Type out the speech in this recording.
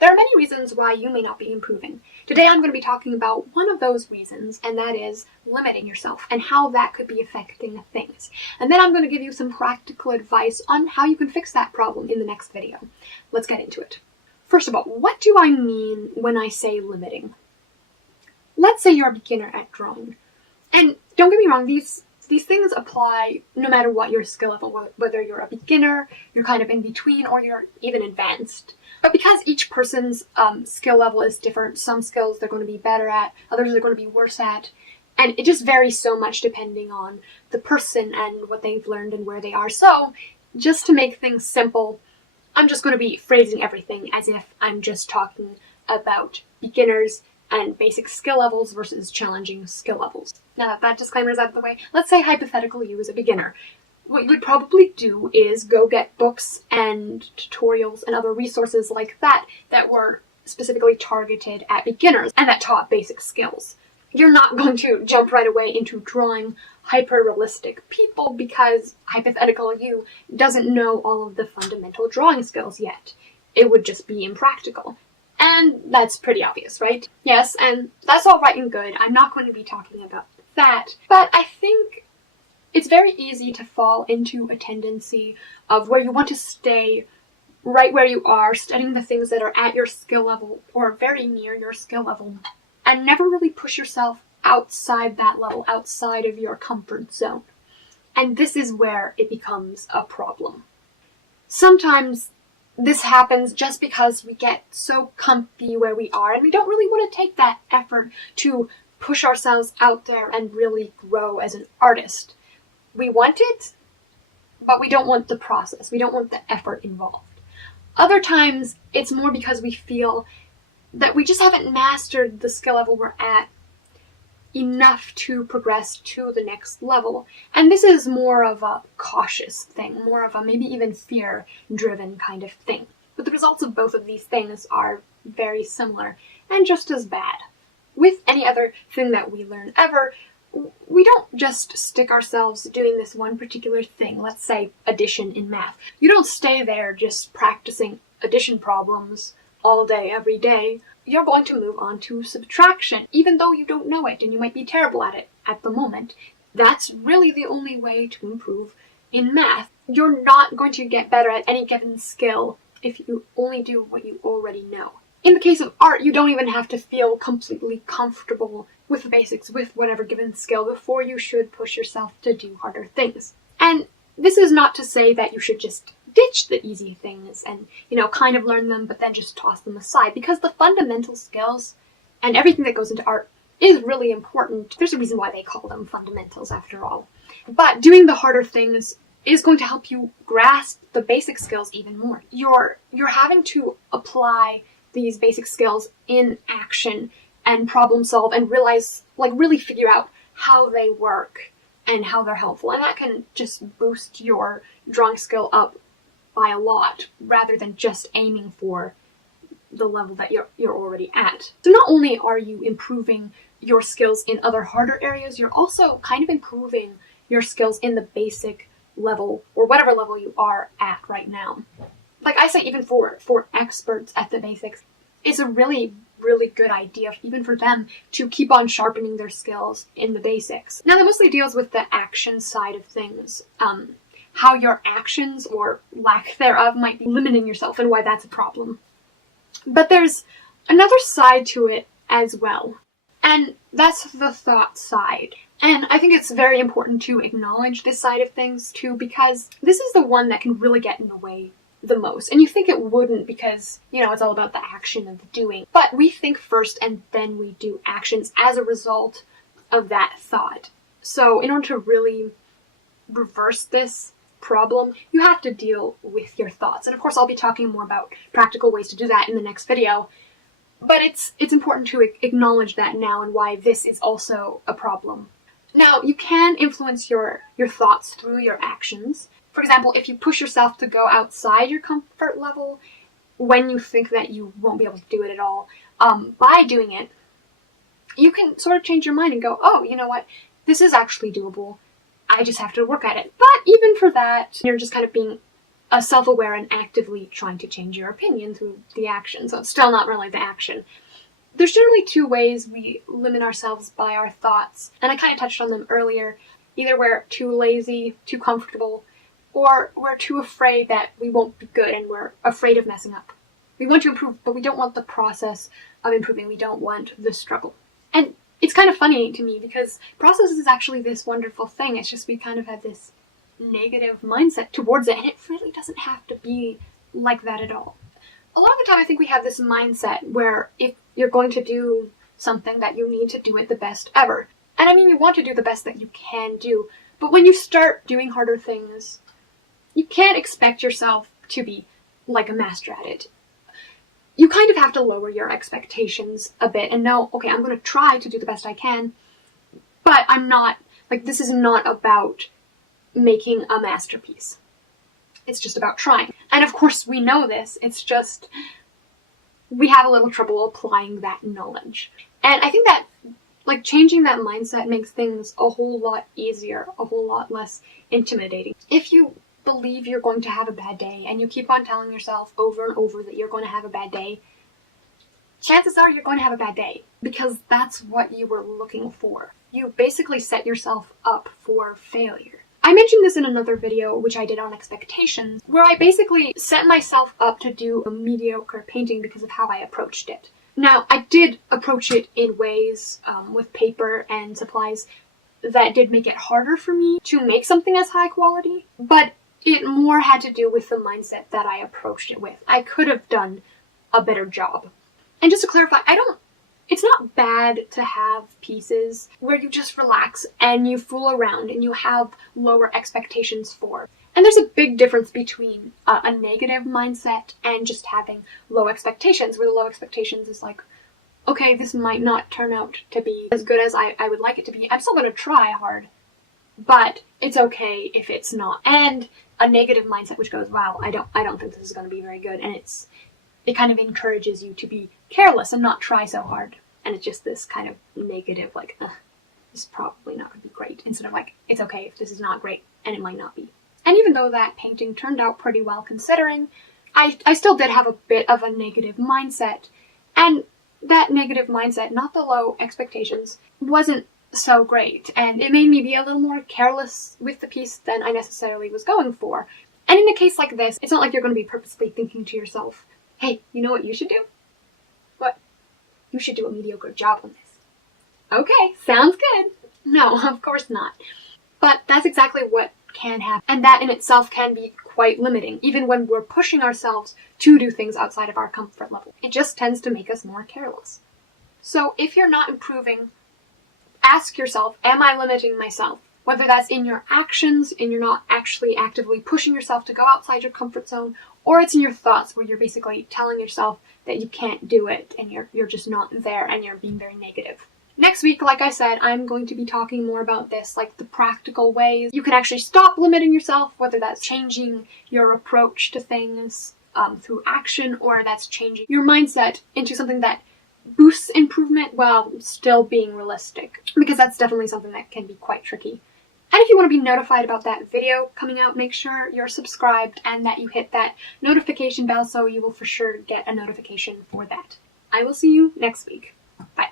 There are many reasons why you may not be improving. Today I'm going to be talking about one of those reasons, and that is limiting yourself and how that could be affecting things. And then I'm going to give you some practical advice on how you can fix that problem in the next video. Let's get into it. First of all, what do I mean when I say limiting? Let's say you're a beginner at drawing. And don't get me wrong, these things apply no matter what your skill level, whether you're a beginner, you're kind of in between, or you're even advanced. But because each person's skill level is different, some skills they're going to be better at, others they're going to be worse at, and it just varies so much depending on the person and what they've learned and where they are. So, just to make things simple, I'm just going to be phrasing everything as if I'm just talking about beginners and basic skill levels versus challenging skill levels. Now that that disclaimer is out of the way, let's say hypothetically you as a beginner. What you would probably do is go get books and tutorials and other resources like that that were specifically targeted at beginners and that taught basic skills. You're not going to jump right away into drawing hyper-realistic people because hypothetical you doesn't know all of the fundamental drawing skills yet. It would just be impractical. And that's pretty obvious, right? Yes, and that's all right and good. I'm not going to be talking about that. But I think it's very easy to fall into a tendency of where you want to stay right where you are, studying the things that are at your skill level or very near your skill level, and never really push yourself outside that level, outside of your comfort zone. And this is where it becomes a problem. Sometimes this happens just because we get so comfy where we are and we don't really want to take that effort to push ourselves out there and really grow as an artist. We want it, but we don't want the process. We don't want the effort involved. Other times, it's more because we feel that we just haven't mastered the skill level we're at enough to progress to the next level. And this is more of a cautious thing, more of a maybe even fear-driven kind of thing. But the results of both of these things are very similar and just as bad. With any other thing that we learn ever, we don't just stick ourselves doing this one particular thing, let's say addition in math. You don't stay there just practicing addition problems all day, every day. You're going to move on to subtraction, even though you don't know it and you might be terrible at it at the moment. That's really the only way to improve in math. You're not going to get better at any given skill if you only do what you already know. In the case of art, you don't even have to feel completely comfortable with the basics, with whatever given skill, before you should push yourself to do harder things. And this is not to say that you should just ditch the easy things and, kind of learn them, but then just toss them aside, because the fundamental skills and everything that goes into art is really important. There's a reason why they call them fundamentals after all. But doing the harder things is going to help you grasp the basic skills even more. You're having to apply these basic skills in action and problem solve and realize, really figure out how they work and how they're helpful. And that can just boost your drawing skill up by a lot, rather than just aiming for the level that you're already at. So not only are you improving your skills in other harder areas, you're also kind of improving your skills in the basic level, or whatever level you are at right now. Like I say, even for experts at the basics, it's a really, really good idea, even for them, to keep on sharpening their skills in the basics. Now, that mostly deals with the action side of things. How your actions, or lack thereof, might be limiting yourself and why that's a problem. But there's another side to it as well, and that's the thought side. And I think it's very important to acknowledge this side of things too, because this is the one that can really get in the way the most. And you think it wouldn't because, it's all about the action of doing. But we think first and then we do actions as a result of that thought. So in order to really reverse this problem, you have to deal with your thoughts. And of course, I'll be talking more about practical ways to do that in the next video. But it's important to acknowledge that now and why this is also a problem. Now, you can influence your thoughts through your actions. For example, if you push yourself to go outside your comfort level when you think that you won't be able to do it at all, by doing it, you can sort of change your mind and go, oh, you know what, this is actually doable. I just have to work at it. But even for that, you're just kind of being self-aware and actively trying to change your opinion through the action. So it's still not really the action. There's generally two ways we limit ourselves by our thoughts, and I kind of touched on them earlier. Either we're too lazy, too comfortable, or we're too afraid that we won't be good and we're afraid of messing up. We want to improve, but we don't want the process of improving. We don't want the struggle. And it's kind of funny to me because process is actually this wonderful thing. It's just we kind of have this negative mindset towards it, and it really doesn't have to be like that at all. A lot of the time I think we have this mindset where if you're going to do something that you need to do it the best ever. And I mean, you want to do the best that you can do, but when you start doing harder things, you can't expect yourself to be like a master at it. You kind of have to lower your expectations a bit and know, okay, I'm going to try to do the best I can, but I'm not, like, this is not about making a masterpiece. It's just about trying. And of course we know this, it's just we have a little trouble applying that knowledge. And I think that, like, changing that mindset makes things a whole lot easier, a whole lot less intimidating. If you believe you're going to have a bad day and you keep on telling yourself over and over that you're going to have a bad day, chances are you're going to have a bad day because that's what you were looking for. You basically set yourself up for failure. I mentioned this in another video, which I did on expectations, where I basically set myself up to do a mediocre painting because of how I approached it. Now, I did approach it in ways with paper and supplies that did make it harder for me to make something as high quality, but it more had to do with the mindset that I approached it with. I could have done a better job. And just to clarify, it's not bad to have pieces where you just relax and you fool around and you have lower expectations for. And there's a big difference between a negative mindset and just having low expectations, where the low expectations is like, okay, this might not turn out to be as good as I would like it to be. I'm still going to try hard, but it's okay if it's not. And a negative mindset which goes, wow, I don't think this is going to be very good, and it kind of encourages you to be careless and not try so hard. And it's just this kind of negative, like, this is probably not going to be great, instead of like, it's okay if this is not great, and it might not be. And even though that painting turned out pretty well considering, I still did have a bit of a negative mindset. And that negative mindset, not the low expectations, wasn't so great. And it made me be a little more careless with the piece than I necessarily was going for. And in a case like this, it's not like you're going to be purposely thinking to yourself, hey, you know what you should do? What? You should do a mediocre job on this. Okay, sounds good. No, of course not. But that's exactly what can happen. And that in itself can be quite limiting, even when we're pushing ourselves to do things outside of our comfort level. It just tends to make us more careless. So if you're not improving, ask yourself, am I limiting myself? Whether that's in your actions and you're not actually actively pushing yourself to go outside your comfort zone, or it's in your thoughts where you're basically telling yourself that you can't do it and you're just not there and you're being very negative. Next week, like I said, I'm going to be talking more about this, like the practical ways you can actually stop limiting yourself, whether that's changing your approach to things through action, or that's changing your mindset into something that boosts improvement while still being realistic, because that's definitely something that can be quite tricky. And if you want to be notified about that video coming out, make sure you're subscribed and that you hit that notification bell so you will for sure get a notification for that. I will see you next week. Bye.